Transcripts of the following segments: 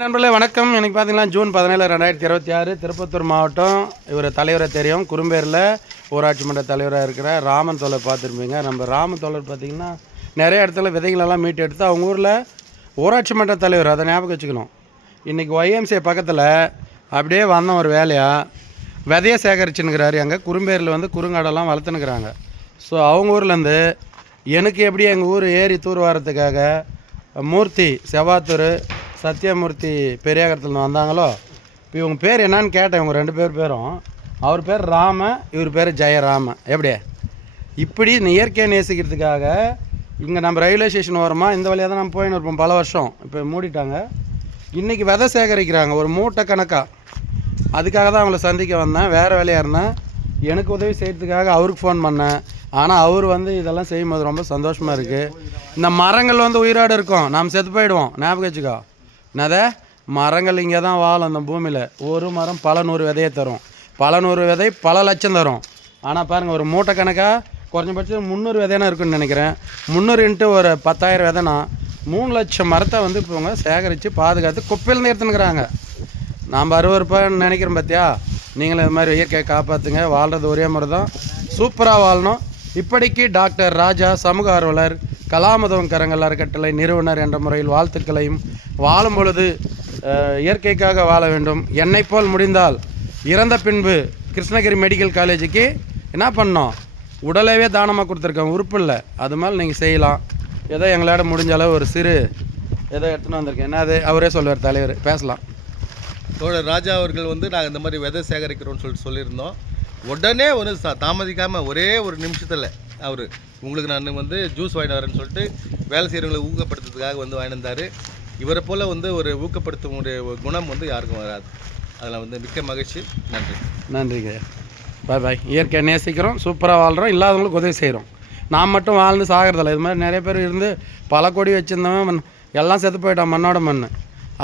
நண்பர்களே வணக்கம். எனக்கு பார்த்தீங்கன்னா ஜூன் 17, 2026 திருப்பத்தூர் மாவட்டம். இவர் தலைவரை தெரியும், குறும்பேரில் ஊராட்சி மன்ற தலைவராக இருக்கிற ராமன் தோழர் பார்த்துருப்பீங்க. நம்ம ராமன் தோழர் பார்த்திங்கன்னா நிறைய இடத்துல விதைகளெல்லாம் மீட்டு எடுத்து அவங்க ஊரில் ஊராட்சி மன்ற தலைவர், அதை ஞாபகம் வச்சுக்கணும். இன்றைக்கி ஒய்எம்சிஏ பக்கத்தில் அப்படியே வந்த ஒரு வேலையாக விதையை சேகரிச்சுன்னுக்கிறாரு. அங்கே குறும்பேரில் வந்து குறுங்காடெல்லாம் வளர்த்துனுக்குறாங்க. ஸோ அவங்க ஊர்லேருந்து எனக்கு எப்படி எங்கள் ஊர் ஏரி தூர் வாரத்துக்காக மூர்த்தி செவ்வாத்தூர் சத்யமூர்த்தி பெரியாகரத்துலேருந்து வந்தாங்களோ, இப்போ இவங்க பேர் என்னான்னு கேட்டேன். இவங்க ரெண்டு பேரும், அவர் பேர் ராம, இவர் பேர் ஜெயராம. எப்படி இப்படி இயற்கையை நேசிக்கிறதுக்காக இங்கே நம்ம ரயில்வே ஸ்டேஷன் ஓரமாக இந்த வழியாக தான் நம்ம போயின்னு இருப்போம் பல வருஷம். இப்போ மூடிட்டாங்க. இன்றைக்கி விதை சேகரிக்கிறாங்க ஒரு மூட்டை கணக்காக. அதுக்காக தான் அவங்கள சந்திக்க வந்தேன். வேறு வேலையாக இருந்தேன். எனக்கு உதவி செய்கிறதுக்காக அவருக்கு ஃபோன் பண்ணேன். ஆனால் அவர் வந்து இதெல்லாம் செய்யும்போது ரொம்ப சந்தோஷமாக இருக்குது. இந்த மரங்கள் வந்து உயிரோடு இருக்கும், நாம் செத்து போயிடுவோம். ஞாபகம் வச்சுக்கோ. என்னதை மரங்கள் இங்கே தான் வாழும் அந்த பூமியில். ஒரு மரம் பல நூறு விதையை தரும், பல நூறு விதை பல லட்சம் தரும். ஆனால் பாருங்கள், ஒரு மூட்டை கணக்காக குறைஞ்சபட்சம் 300 விதைனா இருக்குன்னு நினைக்கிறேன். 300 × ஒரு 10,000 விதைனா 3 லட்சம் மரத்தை வந்து இப்போ இவங்க சேகரித்து பாதுகாத்து குப்பையிலேருந்து எடுத்துனுக்குறாங்க. நாம் அருவருப்பான்னு நினைக்கிறோம் பார்த்தியா. நீங்களும் இது மாதிரி இயற்கையை காப்பாற்றுங்க. வாழ்கிறது ஒரே முறை தான், சூப்பராக வாழணும். இப்படிக்கு டாக்டர் ராஜா சமூக ஆர்வலர், கலாமுதவம் கரங்கள் அறக்கட்டளை நிறுவனர் என்ற முறையில் வாழ்த்துக்களையும், வாழும் பொழுது இயற்கைக்காக வாழ வேண்டும். என்னை போல் முடிந்தால் இறந்த பின்பு கிருஷ்ணகிரி மெடிக்கல் காலேஜுக்கு என்ன பண்ணோம், உடலையே தானமாக கொடுத்துருக்கோம், உறுப்பு இல்லை. அது மாதிரி நீங்கள் செய்யலாம். ஏதோ எங்களாட முடிஞ்ச அளவு ஒரு சிறு ஏதோ எடுத்துன்னு வந்திருக்கேன். என்ன அது அவரே சொல்லுவார், தலைவர் பேசலாம். தோழர் ராஜா அவர்கள் வந்து நாங்கள் இந்த மாதிரி விதை சேகரிக்கிறோன்னு சொல்லியிருந்தோம். உடனே ஒரு தாமதிக்காமல் ஒரே ஒரு நிமிஷத்தில் அவர் உங்களுக்கு நான் வந்து ஜூஸ் வாங்கிட்டு வரேன்னு சொல்லிட்டு வேலை செய்கிறவங்களை ஊக்கப்படுத்துறதுக்காக வந்து வாங்கிட்டு வந்தார். இவரை போல் வந்து ஒரு ஊக்கப்படுத்தும் குணம் வந்து யாருக்கும் வராது. அதில் வந்து மிக்க மகிழ்ச்சி. நன்றிங்க. பாய் பாய். இயற்கை நேசிக்கிறோம், சூப்பராக வாழ்கிறோம், இல்லாதவங்களுக்கு உதவி செய்கிறோம். நான் மட்டும் வாழ்ந்து சாகிறதில்ல. இது மாதிரி நிறைய பேர் இருந்து பல கோடி வச்சுருந்தவன் எல்லாம் செத்து போயிட்டான், மண்ணோட மண்.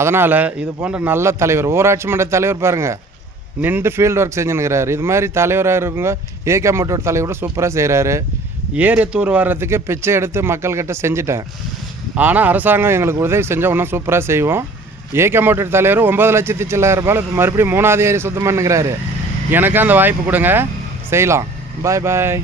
அதனால் இது போன்ற நல்ல தலைவர், ஊராட்சி மன்ற தலைவர் பாருங்கள், நின்று ஃபீல்டு ஒர்க் செஞ்சுன்னுக்கிறாரு. இது மாதிரி தலைவராக இருக்கவங்க ஏகே மோட்டோட தலைவரோட சூப்பராக செய்கிறாரு. ஏரி தூர் வர்றதுக்கு பிச்சை எடுத்து மக்கள்கிட்ட செஞ்சுட்டேன். ஆனால் அரசாங்கம் எங்களுக்கு உதவி செஞ்சால் இன்னும் சூப்பராக செய்வோம். ஏகே மோட்டோட தலைவர் 9,00,000 இப்போ மறுபடியும் 3வது ஏரி சுத்தம் பண்ணுங்கிறாரு. எனக்கு அந்த வாய்ப்பு கொடுங்க, செய்யலாம். பாய் பாய்.